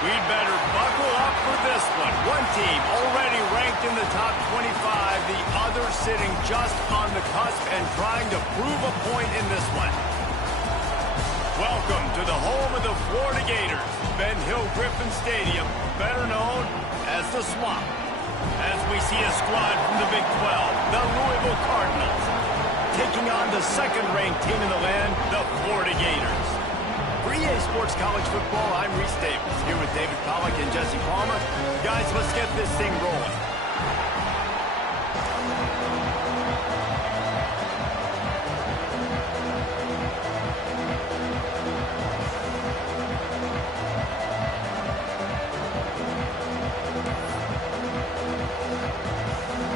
We'd better buckle up for this one. One team already ranked in the top 25, the other sitting just on the cusp and trying to prove a point in this one. Welcome to the home of the Florida Gators, Ben Hill Griffin Stadium, better known as the Swamp. As we see a squad from the Big 12, the Louisville Cardinals, taking on the second-ranked team in the land, the Florida Gators. For EA Sports College Football, I'm Reese Davis, here with David Pollack and Jesse Palmer. Guys, let's get this thing rolling.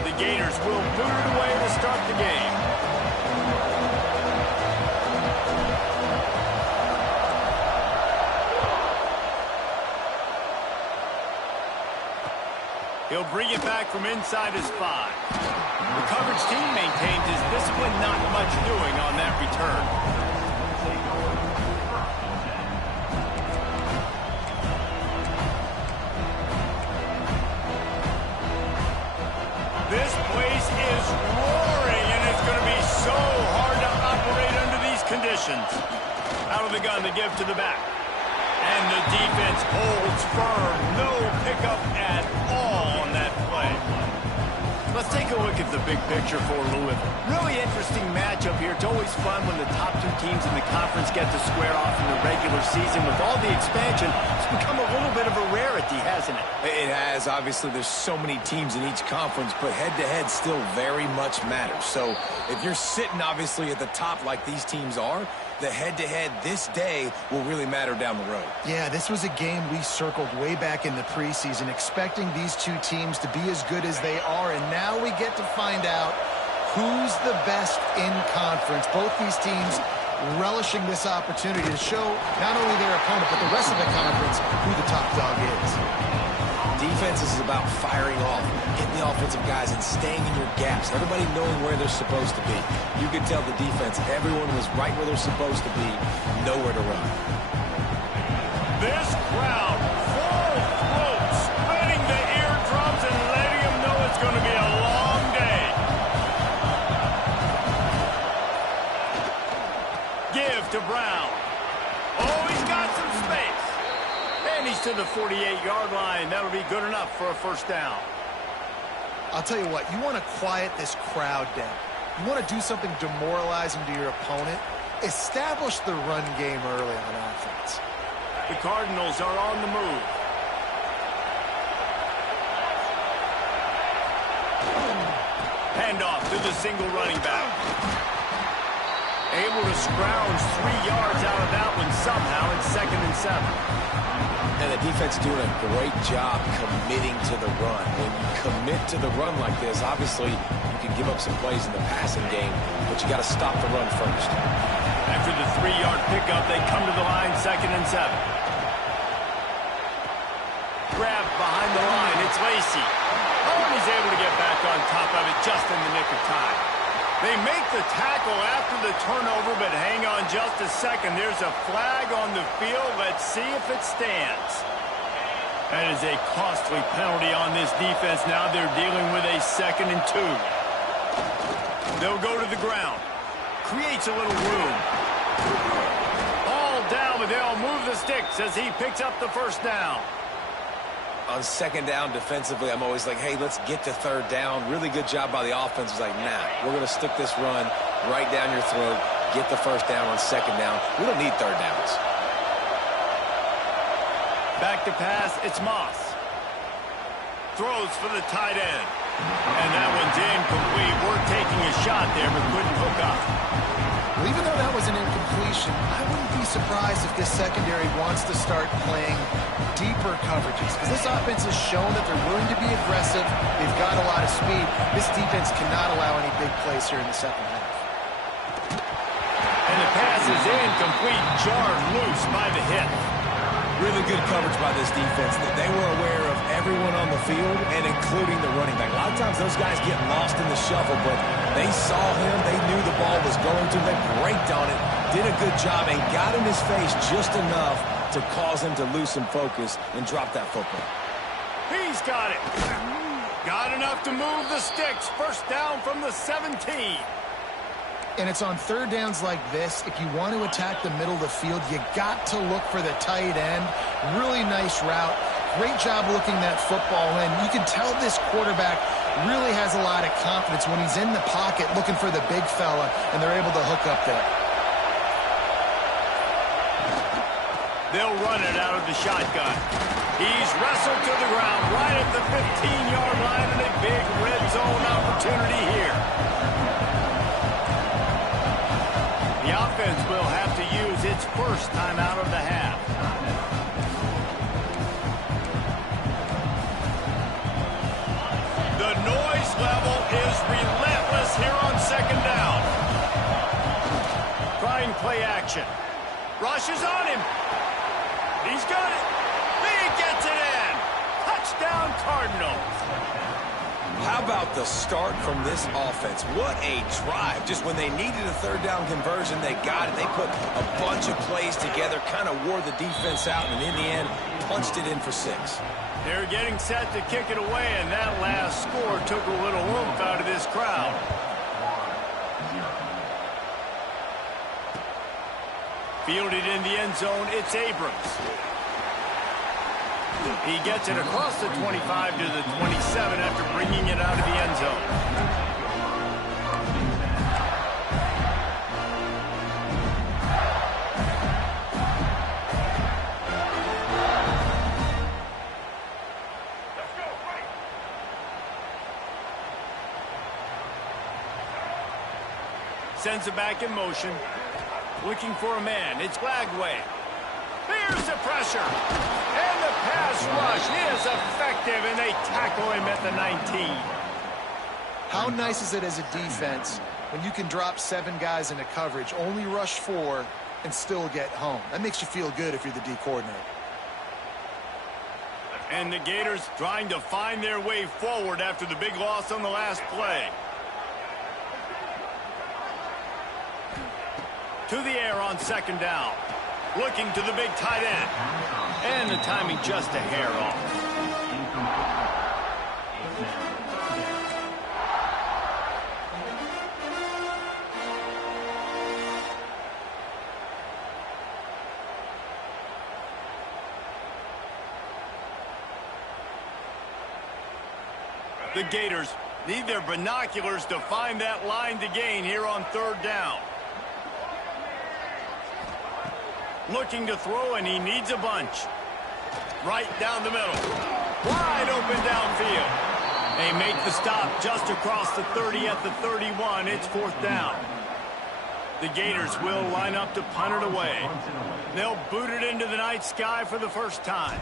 The Gators will boot it away to start the game. He'll bring it back from inside his 5. The coverage team maintains his discipline, not much doing on that return. This place is roaring, and it's going to be so hard to operate under these conditions. Out of the gun, they give to the back. And the defense holds firm. No pickup at all on that play. Let's take a look at the big picture for Louisville. Really interesting matchup here. It's always fun when the top two teams in the conference get to square off in the regular season. With all the expansion, it's become a little bit of a rarity, hasn't it? It has. Obviously, there's so many teams in each conference, but head-to-head still very much matters. So if you're sitting, obviously, at the top like these teams are, the head-to-head this day will really matter down the road. Yeah, this was a game we circled way back in the preseason, expecting these two teams to be as good as they are, and now we get to find out who's the best in conference. Both these teams relishing this opportunity to show not only their opponent, but the rest of the conference who the top dog is. Defense is about firing off, hitting the offensive guys, and staying in your gaps. Everybody knowing where they're supposed to be. You could tell the defense, everyone was right where they're supposed to be, nowhere to run. This crowd, full throat, spinning the eardrums and letting them know it's going to be a long day. Give to Brown. Oh, he's got some space. And he's to the 48-yard line. That'll be good enough for a first down. I'll tell you what, you want to quiet this crowd down. You want to do something demoralizing to your opponent. Establish the run game early on offense. The Cardinals are on the move. Handoff to the single running back. Able to scrounge 3 yards out of that one somehow. It's 2nd and 7. And the defense doing a great job committing to the run. When you commit to the run like this, obviously you can give up some plays in the passing game, but you got to stop the run first. After the 3-yard pickup, they come to the line, 2nd and 7. Grab behind the line, it's Lacey. Oh, and he's able to get back on top of it just in the nick of time. They make the tackle after the turnover, but hang on just a second. There's a flag on the field. Let's see if it stands. That is a costly penalty on this defense. Now they're dealing with a 2nd and 2. They'll go to the ground. Creates a little room. All down, but they'll move the sticks as he picks up the first down. On 2nd down defensively, I'm always like, hey, let's get to 3rd down. Really good job by the offense. It's like, nah, we're going to stick this run right down your throat, get the first down on 2nd down. We don't need 3rd downs. Back to pass, it's Moss. Throws for the tight end. And that one's incomplete. We're taking a shot there, but couldn't hook up. Well, even though that was an incompletion, I wouldn't be surprised if this secondary wants to start playing deeper coverages, because this offense has shown that they're willing to be aggressive. They've got a lot of speed. This defense cannot allow any big plays here in the second half. And the pass is incomplete, jarred loose by the hit. Really good coverage by this defense. They were aware of everyone on the field, and including the running back. A lot of times those guys get lost in the shuffle, but they saw him. They knew the ball was going to. They braked on it, did a good job, and got in his face just enough to cause him to lose some focus and drop that football. He's got it. Got enough to move the sticks. First down from the 17. And it's on third downs like this. If you want to attack the middle of the field, you got to look for the tight end. Really nice route. Great job looking that football in. You can tell this quarterback really has a lot of confidence when he's in the pocket looking for the big fella, and they're able to hook up there. They'll run it out of the shotgun. He's wrestled to the ground right at the 15-yard line, and a big red zone opportunity here. The offense will have to use its first time out of the half. The noise level is relentless here on second down. Trying play action. Rush is on him. He's got it. He gets it in. Touchdown, Cardinals. How about the start from this offense? What a drive. Just when they needed a third down conversion, they got it. They put a bunch of plays together, kind of wore the defense out, and in the end, punched it in for 6. They're getting set to kick it away, and that last score took a little oomph out of this crowd. Fielded in the end zone, it's Abrams. He gets it across the 25 to the 27 after bringing it out of the end zone. Sends it back in motion. Looking for a man. It's Glagway. Here's the pressure. And the pass rush is effective, and they tackle him at the 19. How nice is it as a defense when you can drop 7 guys into coverage, only rush 4, and still get home? That makes you feel good if you're the D coordinator. And the Gators trying to find their way forward after the big loss on the last play. To the air on second down. Looking to the big tight end. And the timing just a hair off. The Gators need their binoculars to find that line to gain here on third down. Looking to throw, and he needs a bunch. Right down the middle. Wide open downfield. They make the stop just across the 30 at the 31. It's fourth down. The Gators will line up to punt it away. They'll boot it into the night sky for the first time.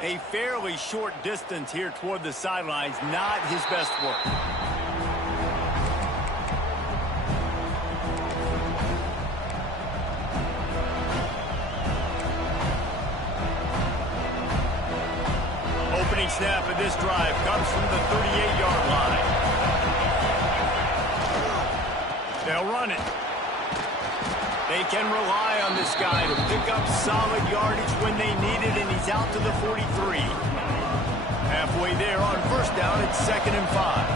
A fairly short distance here toward the sidelines. Not his best work. Opening snap of this drive comes from the 38-yard line. They'll run it. They can rely on this guy to pick up solid yardage when they need it, and he's out to the 43. Halfway there on first down, it's 2nd and 5.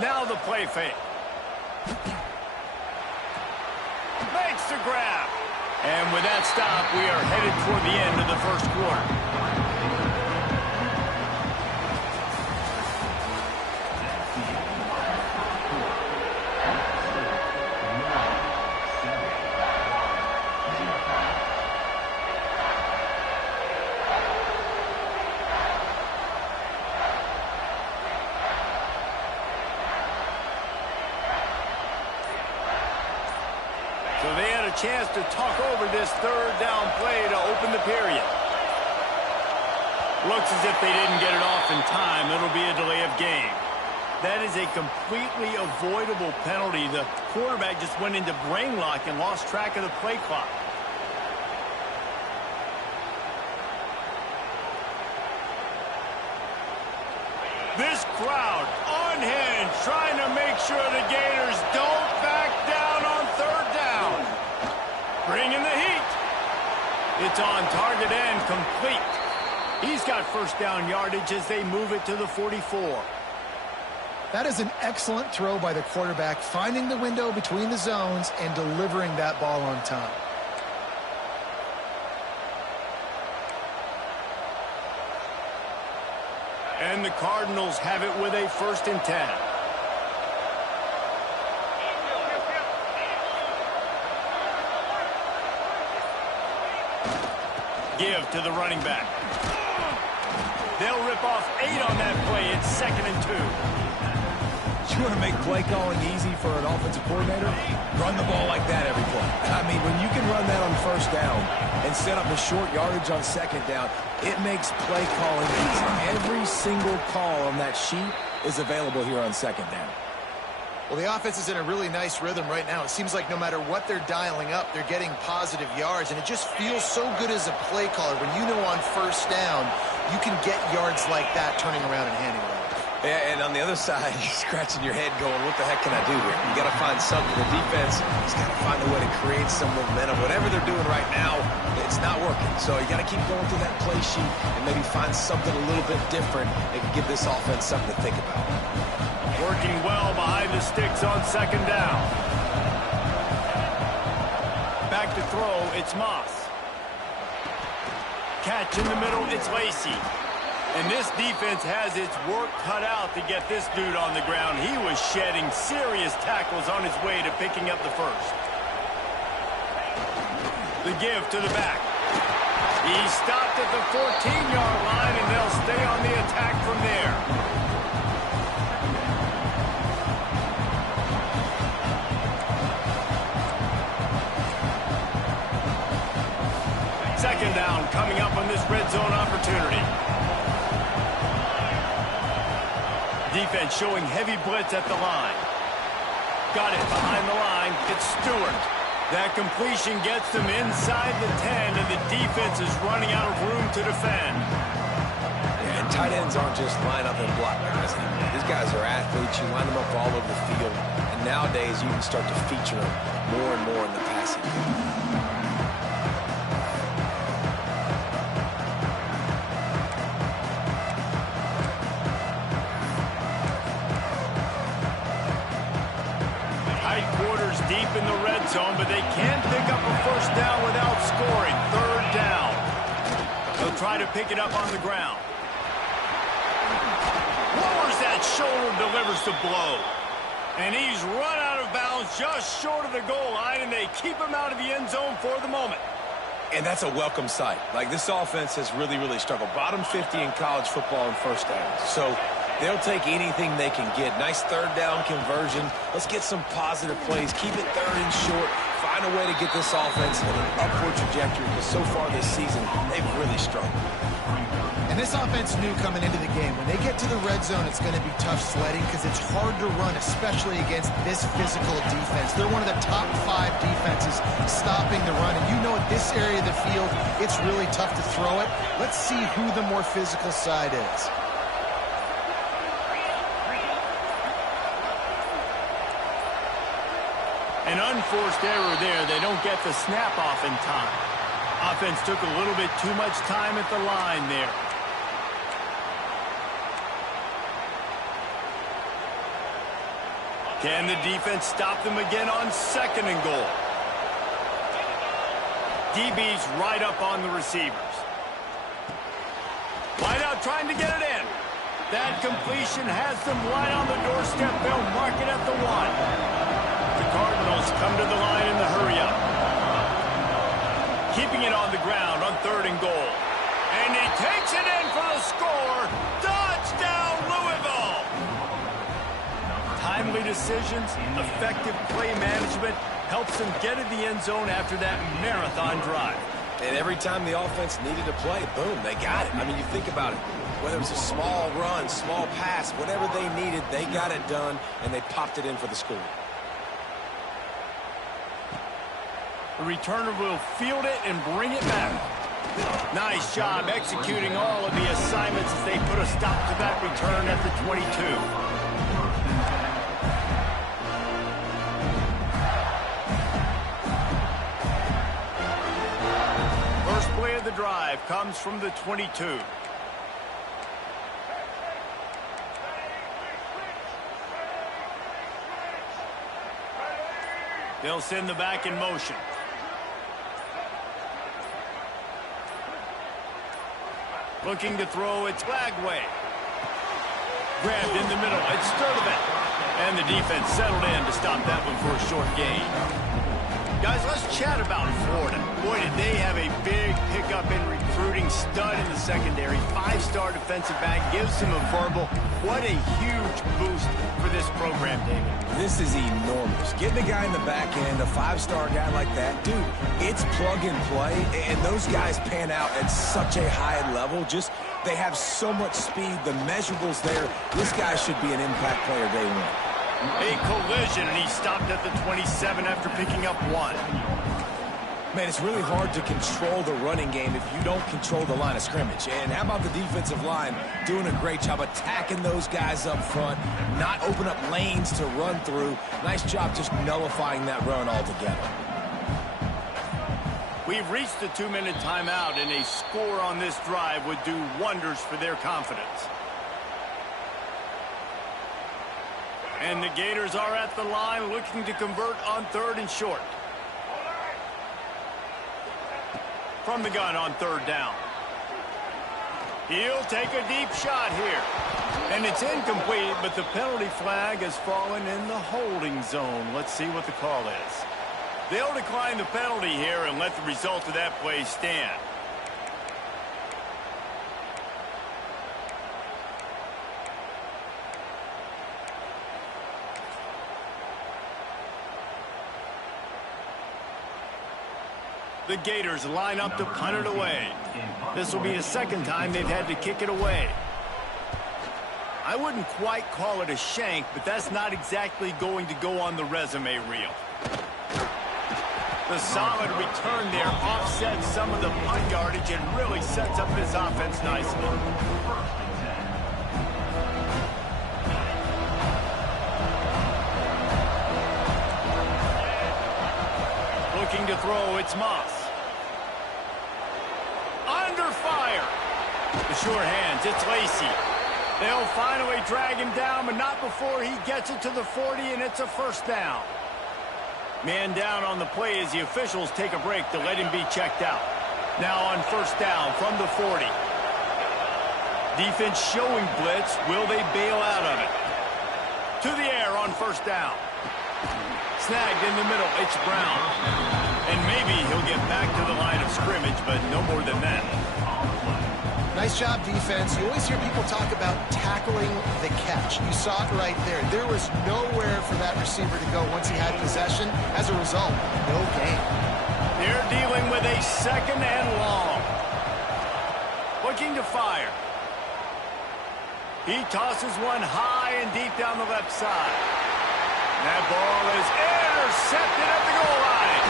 Now the play fake. Makes the grab. And with that stop, we are headed toward the end of the first quarter. So they had a chance to talk over this third down play to open the period. Looks as if they didn't get it off in time. It'll be a delay of game. That is a completely avoidable penalty. The quarterback just went into brain lock and lost track of the play clock. This crowd unhinged, trying to make sure the Gators don't back down on third down. Bringing the heat. It's on target and complete. He's got first down yardage as they move it to the 44. That is an excellent throw by the quarterback, finding the window between the zones and delivering that ball on time. And the Cardinals have it with a 1st and 10. Give to the running back. They'll rip off 8 on that play. It's 2nd and 2. You want to make play calling easy for an offensive coordinator? Run the ball like that every play. I mean, when you can run that on first down and set up a short yardage on second down, it makes play calling easy. Every single call on that sheet is available here on second down. Well, the offense is in a really nice rhythm right now. It seems like no matter what they're dialing up, they're getting positive yards, and it just feels so good as a play caller when you know on first down you can get yards like that turning around and handing it off. Yeah, and on the other side, you're scratching your head going, what the heck can I do here? You got to find something. The defense has got to find a way to create some momentum. Whatever they're doing right now, it's not working. So you got to keep going through that play sheet and maybe find something a little bit different that can give this offense something to think about. Working well behind the sticks on second down. Back to throw, it's Moss. Catch in the middle, it's Lacey. And this defense has its work cut out to get this dude on the ground. He was shedding serious tackles on his way to picking up the first. The give to the back. He stopped at the 14-yard line, and they'll stay on the attack from there. Second down coming up on this red zone opportunity. Defense showing heavy blitz at the line. Got it behind the line. It's Stewart. That completion gets them inside the 10, and the defense is running out of room to defend. Yeah, and tight ends aren't just line up and block guys. These guys are athletes. You line them up all over the field. And nowadays, you can start to feature them more and more in the passing game. Deep in the red zone, but they can't pick up a first down without scoring. Third down. They'll try to pick it up on the ground. Lowers that shoulder, delivers the blow. And he's run out of bounds just short of the goal line, and they keep him out of the end zone for the moment. And that's a welcome sight. Like, this offense has really, really struggled. Bottom 50 in college football in first downs. So they'll take anything they can get. Nice third down conversion. Let's get some positive plays. Keep it third and short. Find a way to get this offense in an upward trajectory, because so far this season, they've really struggled. And this offense knew coming into the game, when they get to the red zone, it's going to be tough sledding because it's hard to run, especially against this physical defense. They're one of the top 5 defenses stopping the run. And you know at this area of the field, it's really tough to throw it. Let's see who the more physical side is. An unforced error there. They don't get the snap off in time. Offense took a little bit too much time at the line there. Can the defense stop them again on second and goal? DB's right up on the receivers. Wide out trying to get it in. That completion has them right on the doorstep. They'll mark it at the 1. The Cardinals come to the line in the hurry-up. Keeping it on the ground on third and goal. And he takes it in for the score. Touchdown, Louisville! Timely decisions, effective play management helps them get in the end zone after that marathon drive. And every time the offense needed a play, boom, they got it. I mean, you think about it. Whether it was a small run, small pass, whatever they needed, they got it done, and they popped it in for the score. The returner will field it and bring it back. Nice job executing all of the assignments as they put a stop to that return at the 22. First play of the drive comes from the 22. They'll send the back in motion. Looking to throw, it's Flagway. Grabbed in the middle, it's Sturdivant. And the defense settled in to stop that one for a short gain. Guys, let's chat about Florida. Boy, did they have a big pickup in recruiting. Stud in the secondary. 5-star defensive back. Gives them a verbal. What a huge boost for this program, David. This is enormous. Getting a guy in the back end, a 5-star guy like that, dude, it's plug and play, and those guys pan out at such a high level. Just, they have so much speed. The measurables there. This guy should be an impact player day one. A collision, and he stopped at the 27 after picking up 1. Man, it's really hard to control the running game if you don't control the line of scrimmage. And how about the defensive line doing a great job attacking those guys up front, not open up lanes to run through. Nice job just nullifying that run altogether. We've reached the 2-minute timeout, and a score on this drive would do wonders for their confidence. And the Gators are at the line looking to convert on 3rd and short. From the gun on 3rd down. He'll take a deep shot here. And it's incomplete, but the penalty flag has fallen in the holding zone. Let's see what the call is. They'll decline the penalty here and let the result of that play stand. The Gators line up to punt it away. This will be the second time they've had to kick it away. I wouldn't quite call it a shank, but that's not exactly going to go on the resume reel. The solid return there offsets some of the punt yardage and really sets up this offense nicely. Looking to throw, it's Moss. Under fire. The short hands, it's Lacey. They'll finally drag him down, but not before he gets it to the 40, and it's a first down. Man down on the play as the officials take a break to let him be checked out. Now on first down from the 40. Defense showing blitz. Will they bail out of it? To the air on first down. Snagged in the middle. It's Brown. And maybe he'll get back to the line of scrimmage, but no more than that. Nice job, defense. You always hear people talk about tackling the catch. You saw it right there. There was nowhere for that receiver to go once he had possession. As a result, no gain. They're dealing with a 2nd and long. Looking to fire. He tosses one high and deep down the left side. That ball is intercepted at the goal line.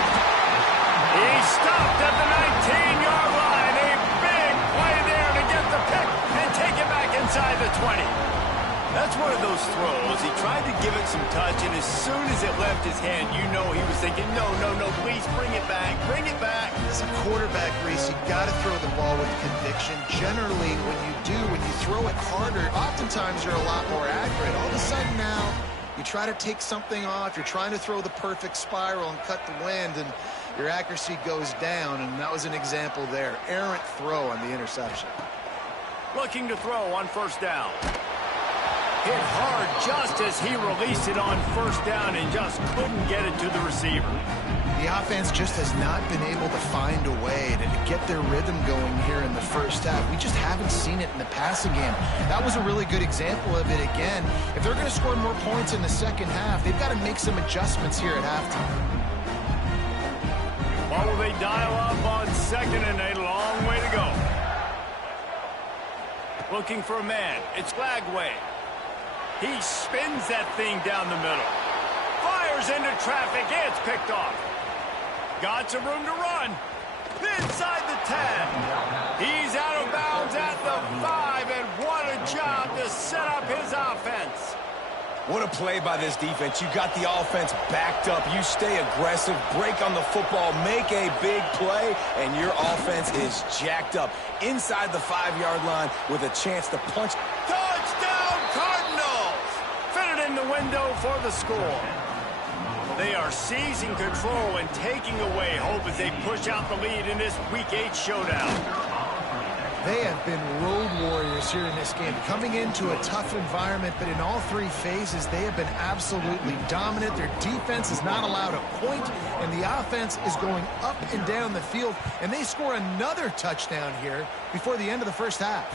He stopped at the 19-yard line. A big play there to get the pick and take it back inside the 20. That's one of those throws. He tried to give it some touch, and as soon as it left his hand, you know he was thinking, no, please bring it back, bring it back. As a quarterback, Reese, you got to throw the ball with conviction. Generally, when you throw it harder, oftentimes you're a lot more accurate. All of a sudden now, you try to take something off, you're trying to throw the perfect spiral and cut the wind, and your accuracy goes down, and that was an example there. Errant throw on the interception. Looking to throw on first down. Hit hard just as he released it on first down and just couldn't get it to the receiver. The offense just has not been able to find a way to get their rhythm going here in the first half. We just haven't seen it in the passing game. That was a really good example of it again. If they're going to score more points in the second half, they've got to make some adjustments here at halftime. Or will they dial up on 2nd and a long way to go? Looking for a man. It's Flagway. He spins that thing down the middle. Fires into traffic. It's picked off. Got some room to run. inside the 10. He's out of bounds at the 5, and what a job to set up his offense. What a play by this defense. You got the offense backed up. You stay aggressive, break on the football, make a big play, and your offense is jacked up inside the 5-yard line with a chance to punch. Touchdown, Cardinals! Fitted in the window for the score. They are seizing control and taking away hope as they push out the lead in this Week 8 showdown. They have been road warriors here in this game, coming into a tough environment, but in all 3 phases, they have been absolutely dominant. Their defense is not allowed a point, and the offense is going up and down the field, and they score another touchdown here before the end of the first half.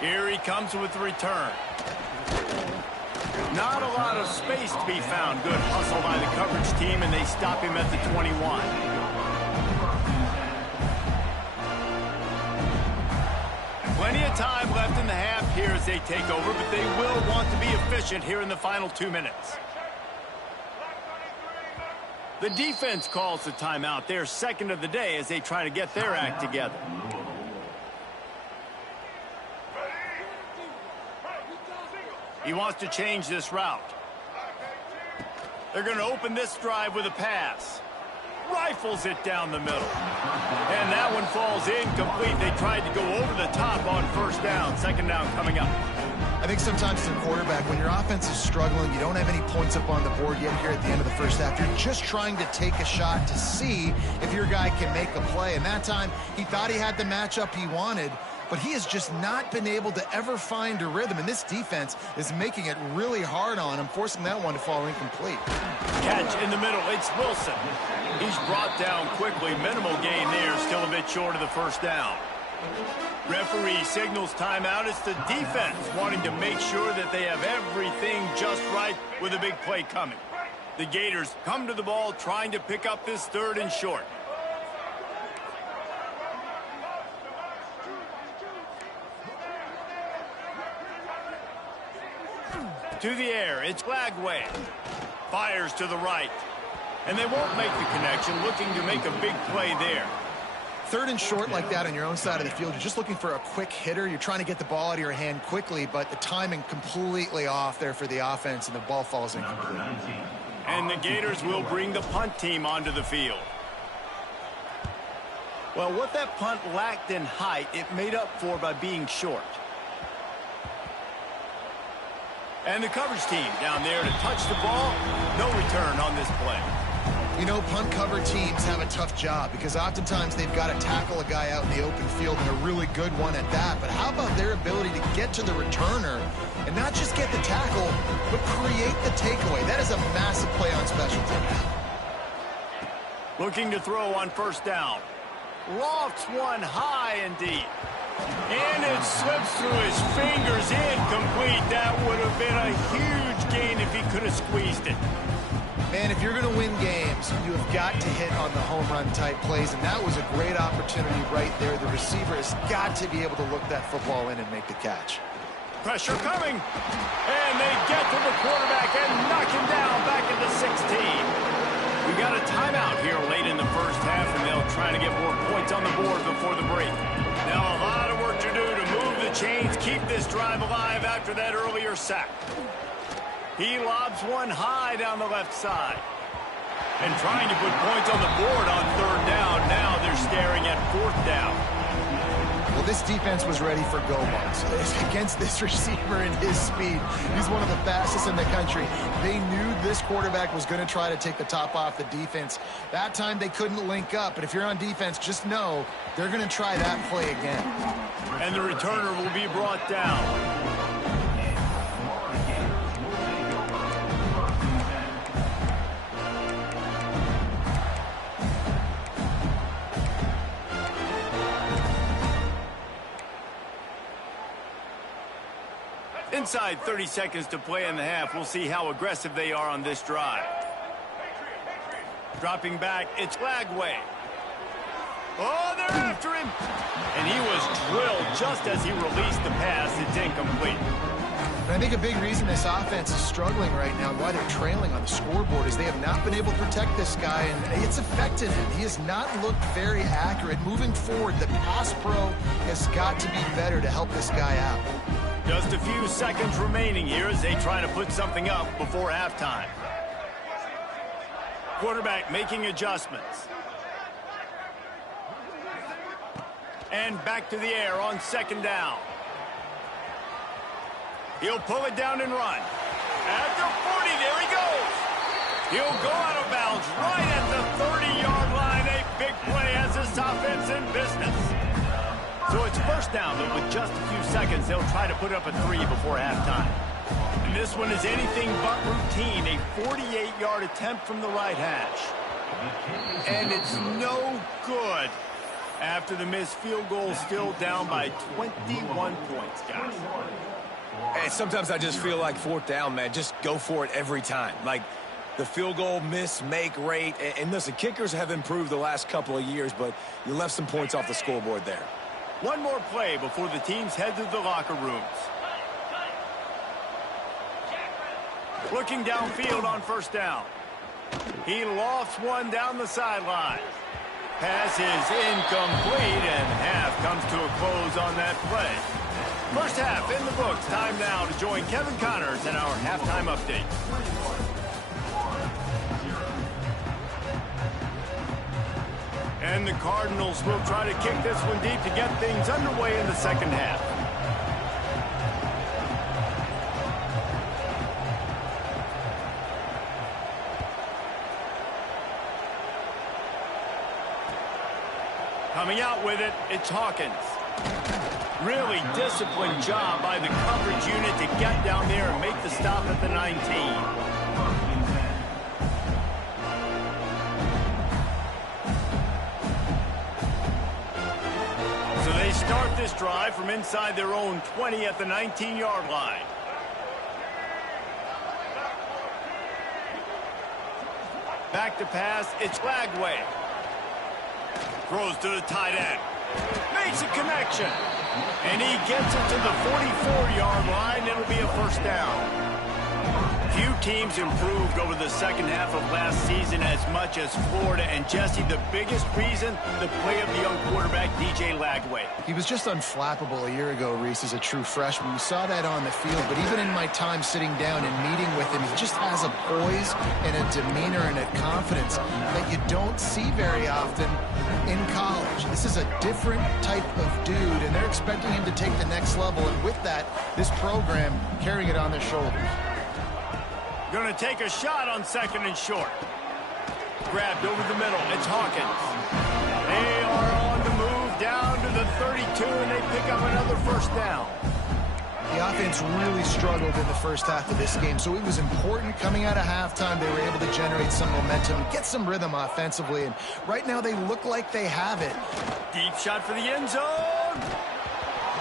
Here he comes with the return. Not a lot of space to be found. Good hustle by the coverage team, and they stop him at the 21. Plenty of time left in the half here as they take over, but they will want to be efficient here in the final 2 minutes. The defense calls the timeout. They're second of the day as they try to get their act together. He wants to change this route. They're going to open this drive with a pass. Rifles it down the middle. And that one falls incomplete. They tried to go over the top on first down. Second down coming up. I think sometimes as a quarterback, when your offense is struggling, you don't have any points up on the board yet here at the end of the first half. You're just trying to take a shot to see if your guy can make a play. And that time, he thought he had the matchup he wanted, but he has just not been able to ever find a rhythm. And this defense is making it really hard on him, forcing that one to fall incomplete. Catch in the middle. It's Wilson. He's brought down quickly. Minimal gain there. Still a bit short of the first down. Referee signals timeout. It's the defense wanting to make sure that they have everything just right with a big play coming. The Gators come to the ball trying to pick up this 3rd and short. To the air, it's Glagway. Fires to the right. And they won't make the connection, looking to make a big play there. 3rd and short like that on your own side of the field, you're just looking for a quick hitter. You're trying to get the ball out of your hand quickly, but the timing completely off there for the offense, and the ball falls incomplete. And the Gators will bring the punt team onto the field. Well, what that punt lacked in height, it made up for by being short. And the coverage team down there to touch the ball. No return on this play. You know, punt cover teams have a tough job because oftentimes they've got to tackle a guy out in the open field, and a really good one at that. But how about their ability to get to the returner and not just get the tackle, but create the takeaway? That is a massive play on special teams. Looking to throw on first down. Lofts one high and deep. And it slips through his fingers, incomplete. That would have been a huge gain if he could have squeezed it. Man, if you're going to win games, you have got to hit on the home run type plays, and that was a great opportunity right there. The receiver has got to be able to look that football in and make the catch. Pressure coming, and they get to the quarterback and knock him down back at the 16. We got a timeout here late in the first half, and they'll try to get more points on the board before the break. Now a lot of work to do to move the chains, keep this drive alive after that earlier sack. He lobs one high down the left side. And trying to put points on the board on 3rd down. Now they're staring at 4th down. Well, this defense was ready for go months against this receiver and his speed. He's one of the fastest in the country. They knew this quarterback was going to try to take the top off the defense. That time they couldn't link up, but if you're on defense, just know they're going to try that play again. And the returner will be brought down. Inside 30 seconds to play in the half. We'll see how aggressive they are on this drive. Dropping back, it's Glagway. Oh, they're after him. And he was drilled just as he released the pass. It's incomplete. And I think a big reason this offense is struggling right now and why they're trailing on the scoreboard is they have not been able to protect this guy, and it's affected him. He has not looked very accurate. Moving forward, the pass pro has got to be better to help this guy out. Just a few seconds remaining here as they try to put something up before halftime. Quarterback making adjustments. And back to the air on second down. He'll pull it down and run. At the 40, there he goes. He'll go out of bounds right at the 30-yard line. A big play as this offense in business. So it's first down, but with just a few seconds, they'll try to put up a 3 before halftime. And this one is anything but routine. A 48-yard attempt from the right hash. And it's no good after the missed field goal, still down by 21 points, guys. And sometimes I just feel like fourth down, man, just go for it every time. Like the field goal miss, make rate. And listen, kickers have improved the last couple of years, but you left some points off the scoreboard there. One more play before the teams head to the locker rooms. Looking downfield on first down. He lofts one down the sideline. Pass is incomplete, and half comes to a close on that play. First half in the books. Time now to join Kevin Connors in our halftime update. And the Cardinals will try to kick this one deep to get things underway in the second half. Coming out with it, it's Hawkins. Really disciplined job by the coverage unit to get down there and make the stop at the 19. So they start this drive from inside their own 20 at the 19-yard line. Back to pass, it's Lagway. Throws to the tight end. Makes a connection. And he gets it to the 44-yard line. It'll be a first down. Few teams improved over the second half of last season as much as Florida. And, Jesse, the biggest reason, the play of the young quarterback, DJ Lagway. He was just unflappable a year ago, Reese, as a true freshman. We saw that on the field. But even in my time sitting down and meeting with him, he just has a poise and a demeanor and a confidence that you don't see very often in college. This is a different type of dude, and they're expecting him to take the next level. And with that, this program carrying it on their shoulders. Going to take a shot on second and short. Grabbed over the middle. It's Hawkins. They are on the move down to the 32, and they pick up another first down. The offense really struggled in the first half of this game, so it was important coming out of halftime. They were able to generate some momentum, get some rhythm offensively, and right now they look like they have it. Deep shot for the end zone.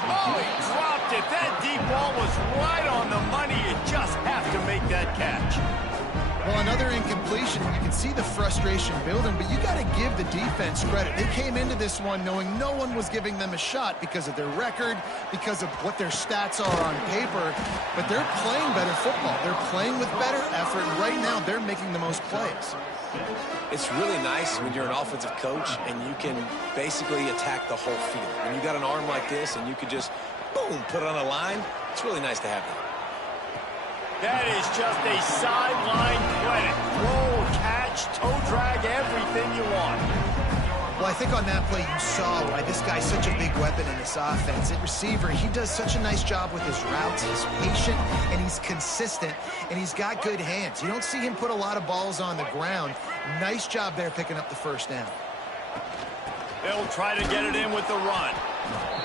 Oh, he dropped it. That deep ball was right on the money. You just have to make that catch. Well, another incompletion, and you can see the frustration building, but you got to give the defense credit. They came into this one knowing no one was giving them a shot because of their record, because of what their stats are on paper, but they're playing better football. They're playing with better effort, and right now they're making the most plays. It's really nice when you're an offensive coach and you can basically attack the whole field. When you got an arm like this and you could just, boom, put it on a line, it's really nice to have that. That is just a sideline play. Roll, catch, toe drag, everything you want. Well, I think on that play you saw why this guy's such a big weapon in this offense. At receiver, he does such a nice job with his routes. He's patient, and he's consistent, and he's got good hands. You don't see him put a lot of balls on the ground. Nice job there picking up the first down. They'll try to get it in with the run.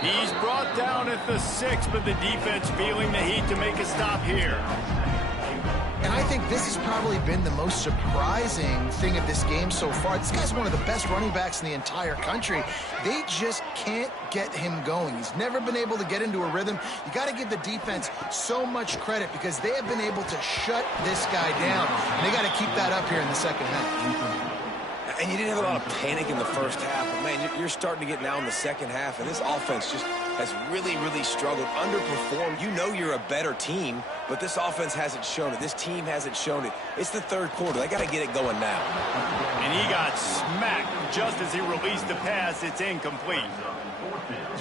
He's brought down at the 6, but the defense feeling the heat to make a stop here. And I think this has probably been the most surprising thing of this game so far. This guy's one of the best running backs in the entire country. They just can't get him going. He's never been able to get into a rhythm. You got to give the defense so much credit because they have been able to shut this guy down. And they got to keep that up here in the second half. And you didn't have a lot of panic in the first half. But, man, you're starting to get now in the second half, and this offense just has really, really struggled, underperformed. You know you're a better team, but this offense hasn't shown it. This team hasn't shown it. It's the third quarter. They got to get it going now. And he got smacked just as he released the pass. It's incomplete.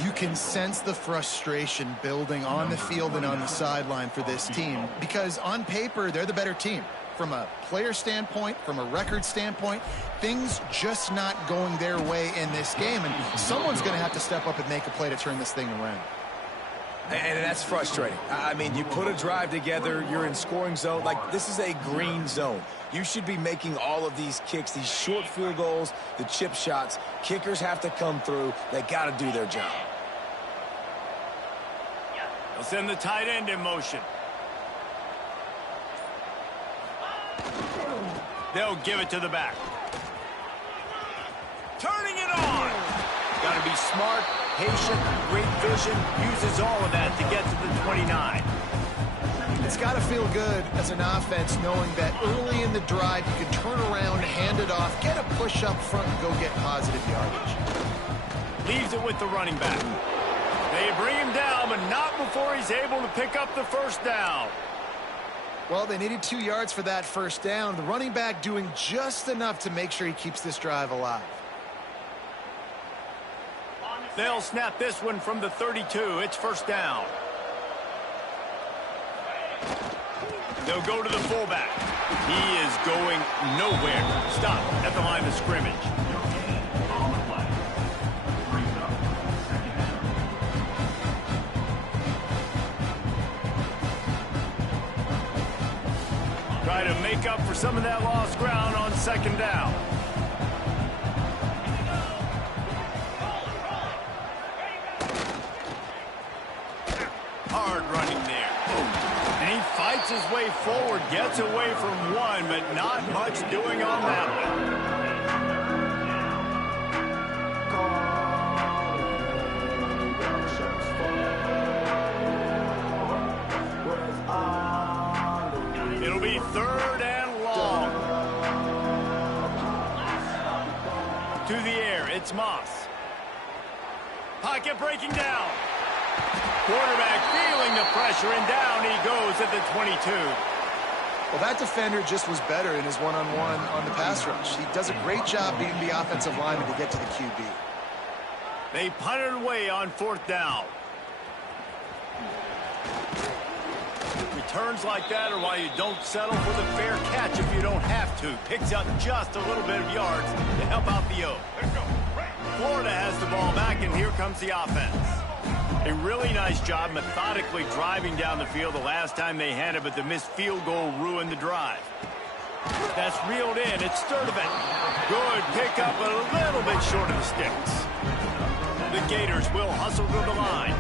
You can sense the frustration building on the field and on the sideline for this team because on paper, they're the better team. From a player standpoint, from a record standpoint, things just not going their way in this game, and someone's going to have to step up and make a play to turn this thing around. And that's frustrating. I mean, you put a drive together, you're in scoring zone. Like, this is a green zone. You should be making all of these kicks, these short field goals, the chip shots. Kickers have to come through. They got to do their job. They'll send the tight end in motion. They'll give it to the back. Turning it on. Got to be smart, patient, great vision. Uses all of that to get to the 29. It's got to feel good as an offense knowing that early in the drive you can turn around, hand it off, get a push up front, and go get positive yardage. Leaves it with the running back. They bring him down, but not before he's able to pick up the first down. Well, they needed 2 yards for that first down. The running back doing just enough to make sure he keeps this drive alive. They'll snap this one from the 32. It's first down. They'll go to the fullback. He is going nowhere. Stop at the line of scrimmage. Try to make up for some of that lost ground on second down. Hard running there. And he fights his way forward, gets away from one, but not much doing on that one. It'll be third and long. To the air, it's Moss. Pocket breaking down. Quarterback feeling the pressure, and down he goes at the 22. Well, that defender just was better in his one-on-one on the pass rush. He does a great job beating the offensive lineman to get to the QB. They punt it away on fourth down. Returns like that are why you don't settle for the fair catch if you don't have to. Picks up just a little bit of yards to help out the O. Florida has the ball back, and here comes the offense. A really nice job methodically driving down the field the last time they had it, but the missed field goal ruined the drive. That's reeled in. It's Sturdivant. Good pickup, but a little bit short of the sticks. The Gators will hustle to the line.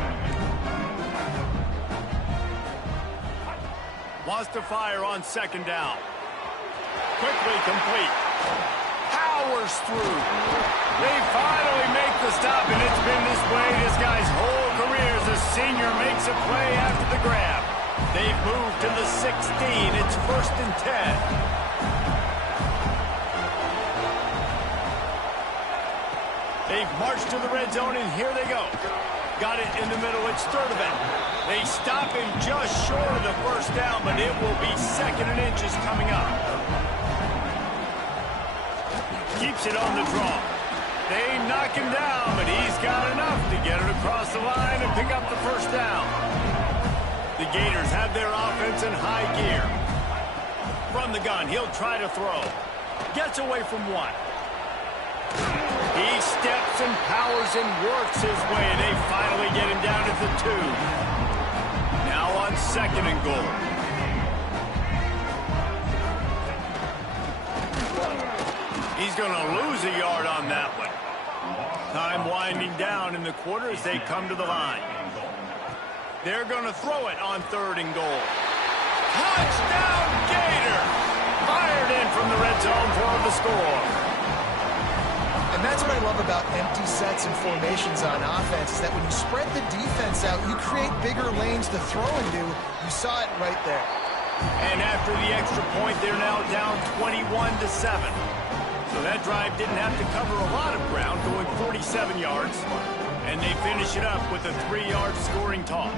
Wants to fire on second down. Quickly complete. Powers through. They finally make the stop, and it's been this way this guy's whole career as a senior makes a play after the grab. They've moved to the 16. It's first and 10. They've marched to the red zone, and here they go. Got it in the middle. It's Sturdivant. They stop him just short of the first down, but it will be second and inches coming up. Keeps it on the draw. They knock him down, but he's got enough to get it across the line and pick up the first down. The Gators have their offense in high gear. From the gun, he'll try to throw. Gets away from one. He steps and powers and works his way. They finally get him down at the 2. Now on second and goal. He's going to lose a yard on that one. Time winding down in the quarter as they come to the line. They're going to throw it on third and goal. Touchdown, Gator! Fired in from the red zone for the score. And that's what I love about empty sets and formations on offense, is that when you spread the defense out, you create bigger lanes to throw into. You saw it right there. And after the extra point, they're now down 21-7. So that drive didn't have to cover a lot of ground, going 47 yards. And they finish it up with a 3-yard scoring toss.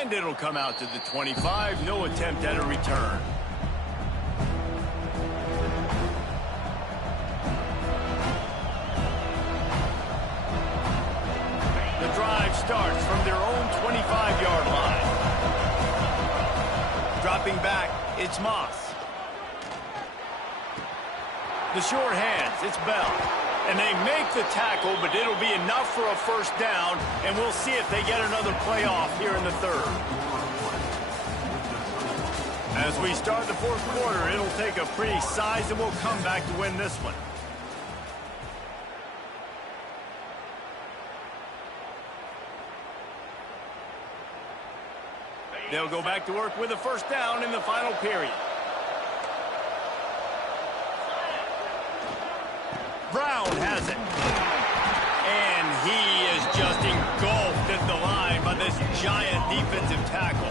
And it'll come out to the 25. No attempt at a return. The drive starts from their own 25-yard line. Dropping back, it's Moss. The short hands, it's Bell. And they make the tackle, but it'll be enough for a first down, and we'll see if they get another playoff here in the third. As we start the fourth quarter, it'll take a pretty sizable comeback to win this one. They'll go back to work with a first down in the final period. Brown has it. And he is just engulfed at the line by this giant defensive tackle.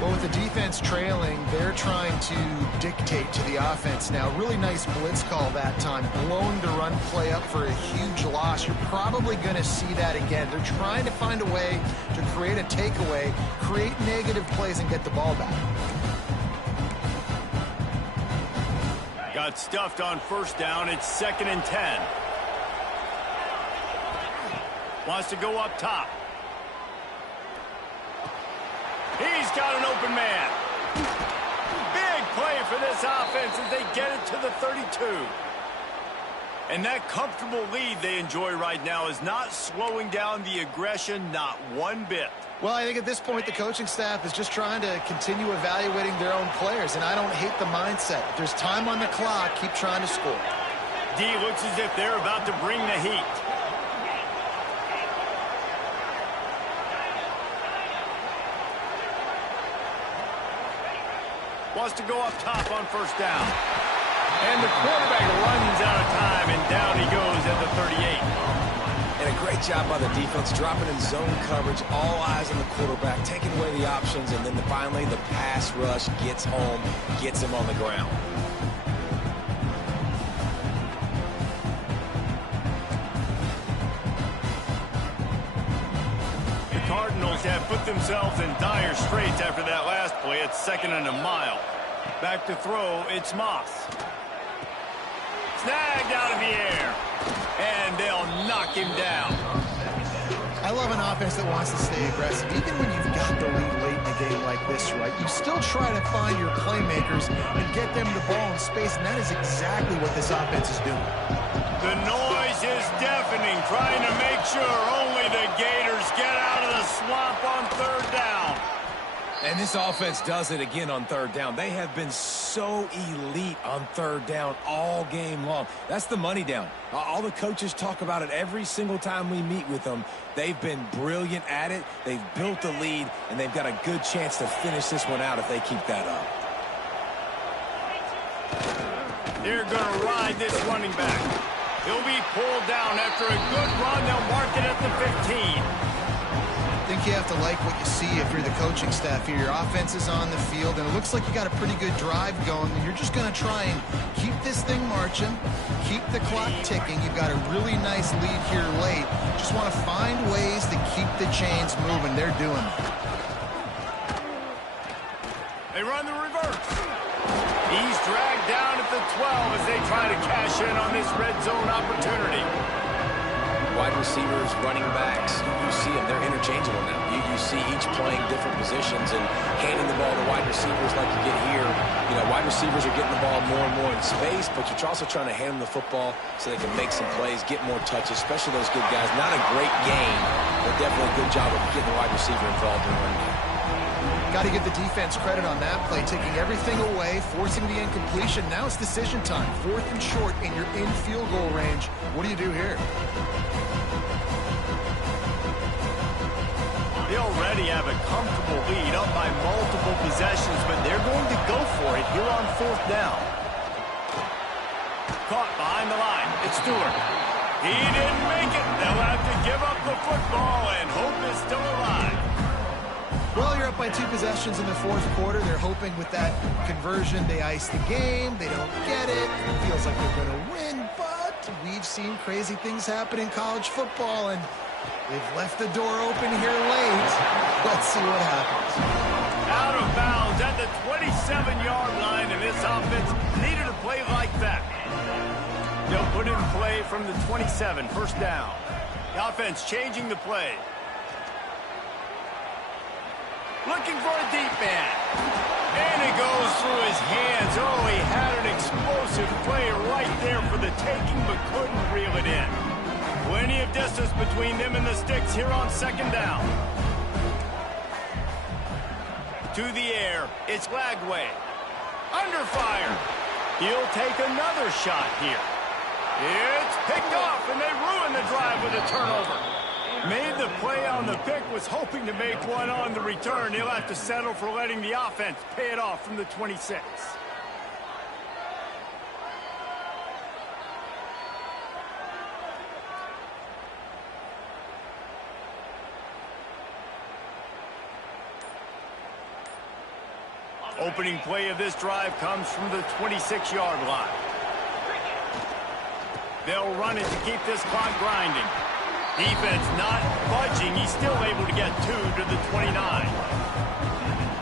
Well, with the defense trailing, they're trying to dictate to the offense now. Really nice blitz call that time. Blowing the run play up for a huge loss. You're probably going to see that again. They're trying to find a way to create a takeaway, create negative plays, and get the ball back. Got stuffed on first down. It's 2nd and 10. Wants to go up top. He's got an open man. Big play for this offense as they get it to the 32. And that comfortable lead they enjoy right now is not slowing down the aggression, not one bit. Well, I think at this point the coaching staff is just trying to continue evaluating their own players, and I don't hate the mindset. If there's time on the clock, keep trying to score. D looks as if they're about to bring the heat. Wants to go up top on first down. And the quarterback runs out of time, and down he goes at the 38. And a great job by the defense, dropping in zone coverage, all eyes on the quarterback, taking away the options, and then finally the pass rush gets home, gets him on the ground. The Cardinals have put themselves in dire straits after that last play. It's 2nd and a mile. Back to throw, it's Moss. Snagged out of the air. And they'll knock him down. I love an offense that wants to stay aggressive. Even when you've got the lead late in a game like this, right, you still try to find your playmakers and get them the ball in space, and that is exactly what this offense is doing. The noise is deafening, trying to make sure only the Gators get out of the swamp on third down. And this offense does it again on third down. They have been so elite on third down all game long. That's the money down. All the coaches talk about it every single time we meet with them. They've been brilliant at it. They've built the lead, and they've got a good chance to finish this one out if they keep that up. They're going to ride this running back. He'll be pulled down after a good run. They'll mark it at the 15. I think you have to like what you see if you're the coaching staff here. Your offense is on the field, and it looks like you got a pretty good drive going. And you're just going to try and keep this thing marching, keep the clock ticking. You've got a really nice lead here late. Just want to find ways to keep the chains moving. They're doing it. They run the reverse. He's dragged down at the 12 as they try to cash in on this red zone opportunity. Wide receivers, running backs, you see them. They're interchangeable now. You see each playing different positions and handing the ball to wide receivers like you get here. You know, wide receivers are getting the ball more and more in space, but you're also trying to hand them the football so they can make some plays, get more touches, especially those good guys. Not a great game, but definitely a good job of getting the wide receiver involved in the run game. Got to give the defense credit on that play, taking everything away, forcing the incompletion. Now it's decision time. 4th and short, and you're in field goal range. What do you do here? They already have a comfortable lead up by multiple possessions, but they're going to go for it here on 4th down. Caught behind the line. It's Stewart. He didn't make it. They'll have to give up the football, and hope is still alive. Well, you're up by 2 possessions in the fourth quarter. They're hoping with that conversion they ice the game. They don't get it. It feels like they're going to win, but we've seen crazy things happen in college football, and they've left the door open here late. Let's see what happens. Out of bounds at the 27-yard line, and this offense needed a play like that. They'll put in play from the 27, first down. The offense changing the play. Looking for a deep man. And it goes through his hands. Oh, he had an explosive play right there for the taking, but couldn't reel it in. Plenty of distance between them and the sticks here on second down. To the air, it's Lagway. Under fire. He'll take another shot here. It's picked off, and they ruin the drive with a turnover. Made the play on the pick, was hoping to make one on the return. He'll have to settle for letting the offense pay it off from the 26. Opening play of this drive comes from the 26-yard line. They'll run it to keep this clock grinding. Defense not budging. He's still able to get 2 to the 29.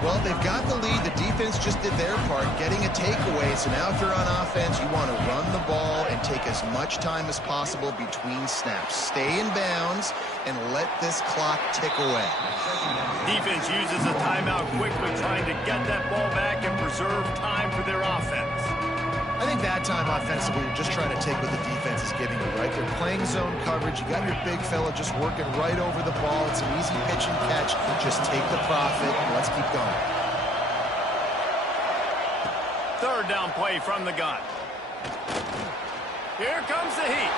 Well, they've got the lead. The defense just did their part, getting a takeaway. So now if you're on offense, you want to run the ball and take as much time as possible between snaps. Stay in bounds and let this clock tick away. Defense uses a timeout quickly, trying to get that ball back and preserve time for their offense. I think that time offensively, you're just trying to take what the defense is giving you, right? They're playing zone coverage. You got your big fella just working right over the ball. It's an easy pitch and catch. Just take the profit and let's keep going. Third down play from the gun. Here comes the heat.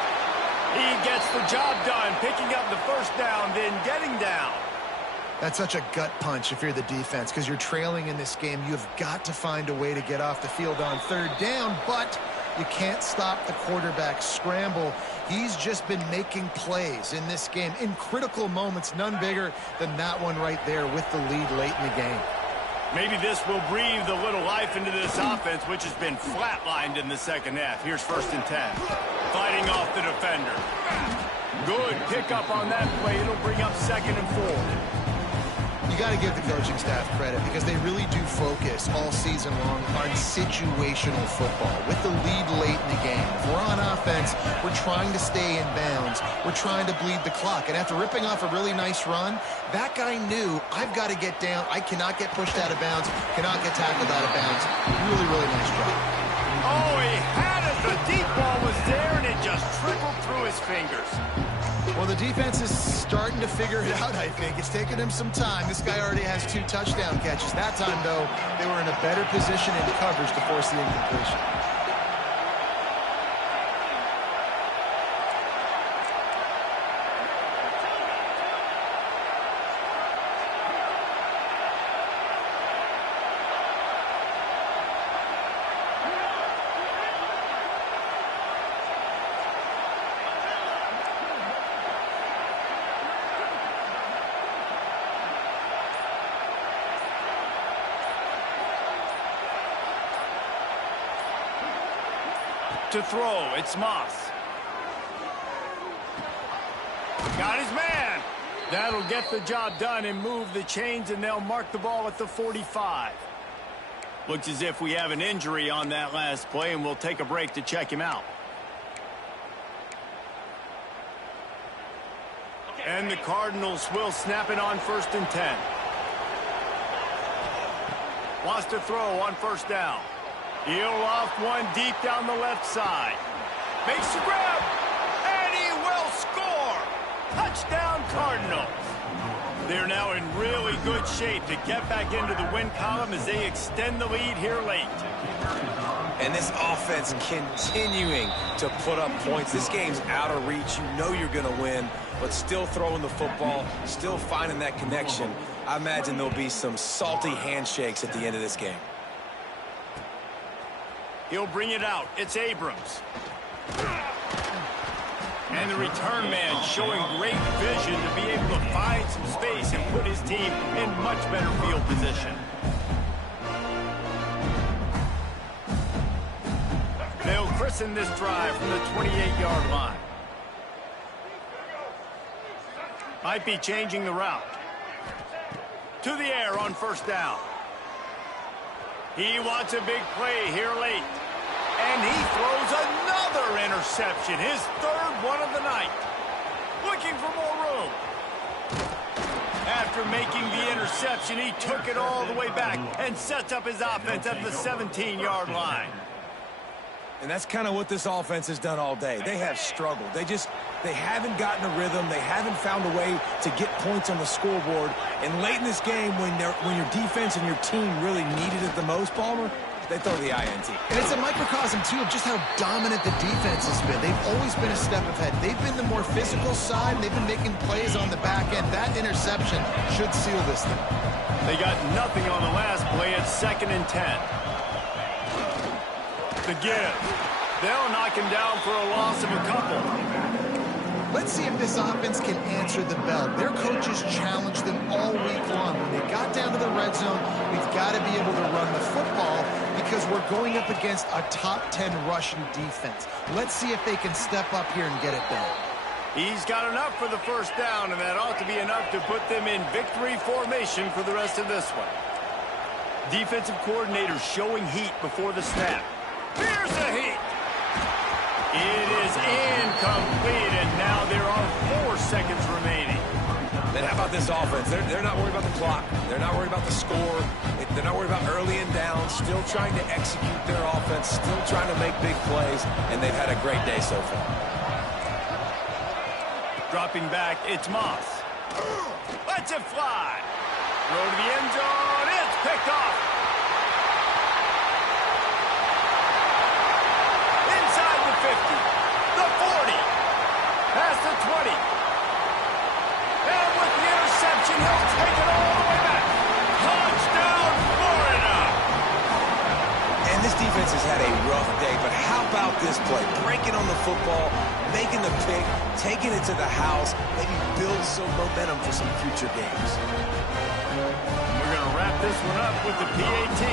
He gets the job done, picking up the first down, then getting down. That's such a gut punch if you're the defense, because you're trailing in this game. You've got to find a way to get off the field on third down, but you can't stop the quarterback scramble. He's just been making plays in this game in critical moments, none bigger than that one right there with the lead late in the game. Maybe this will breathe a little life into this offense, which has been flatlined in the second half. Here's 1st and 10. Fighting off the defender. Good pickup on that play. It'll bring up 2nd and 4. You got to give the coaching staff credit because they really do focus all season long on situational football with the lead late in the game. If we're on offense, we're trying to stay in bounds. We're trying to bleed the clock. And after ripping off a really nice run, that guy knew, I've got to get down. I cannot get pushed out of bounds, cannot get tackled out of bounds. Really, really nice job. Oh, he had it. The deep ball was there, and it just trickled through his fingers. Well, the defense is starting to figure it out, I think. It's taken him some time. This guy already has 2 touchdown catches. That time, though, they were in a better position in coverage to force the incompletion. To throw, it's Moss. Got his man. That'll get the job done and move the chains, and they'll mark the ball at the 45. Looks as if we have an injury on that last play, and we'll take a break to check him out. And the Cardinals will snap it on 1st and 10. Wants to throw on 1st down. He'll loft one deep down the left side. Makes the grab, and he will score. Touchdown, Cardinals. They're now in really good shape to get back into the win column as they extend the lead here late. And this offense continuing to put up points. This game's out of reach. You know you're going to win, but still throwing the football, still finding that connection. I imagine there'll be some salty handshakes at the end of this game. He'll bring it out. It's Abrams. And the return man showing great vision to be able to find some space and put his team in much better field position. They'll christen this drive from the 28-yard line. Might be changing the route. To the air on first down. He wants a big play here late. And he throws another interception, his third one of the night. Looking for more room. After making the interception, he took it all the way back and sets up his offense at the 17-yard line. And that's kind of what this offense has done all day. They have struggled. They haven't gotten a rhythm. They haven't found a way to get points on the scoreboard. And late in this game, when your defense and your team really needed it the most, Palmer, they throw the INT. And it's a microcosm, too, of just how dominant the defense has been. They've always been a step ahead. They've been the more physical side. They've been making plays on the back end. That interception should seal this thing. They got nothing on the last play at 2nd and 10. The give. They'll knock him down for a loss of a couple. Let's see if this offense can answer the bell. Their coaches challenged them all week long. When they got down to the red zone, we've got to be able to run the football because we're going up against a top 10 Russian defense. Let's see if they can step up here and get it done. He's got enough for the first down, and that ought to be enough to put them in victory formation for the rest of this one. Defensive coordinator showing heat before the snap. Here's the heat. It is incomplete, and now there are 4 seconds remaining. Then how about this offense? They're not worried about the clock. They're not worried about the score. They're not worried about early and down. Still trying to execute their offense. Still trying to make big plays, and they've had a great day so far. Dropping back, it's Moss. Lets it fly. Throw to the end zone. It's picked off. Inside the 50, the 40, past the 20. And with the interception, he'll take it all the way back. Touchdown, Florida! And this defense has had a rough day, but how about this play? Breaking on the football, making the pick, taking it to the house, maybe build some momentum for some future games. We're going to wrap this one up with the PAT.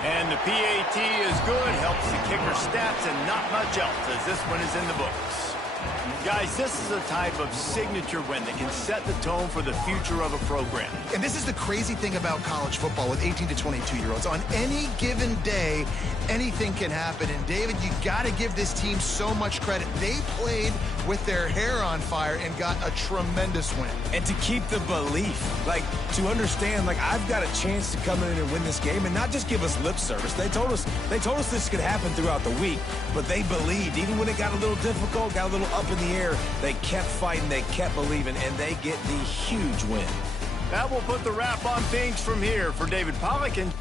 And the PAT is good, helps the kicker stats, and not much else, as this one is in the books. Guys, this is a type of signature win that can set the tone for the future of a program. And this is the crazy thing about college football with 18 to 22-year-olds. On any given day, anything can happen. And, David, you got to give this team so much credit. They played with their hair on fire and got a tremendous win. And to keep the belief, to understand, I've got a chance to come in and win this game and not just give us lip service. They told us this could happen throughout the week, but they believed. Even when it got a little difficult, got a little up in the air, they kept fighting, they kept believing, and they get the huge win. That will put the wrap on things from here. For David Pollock and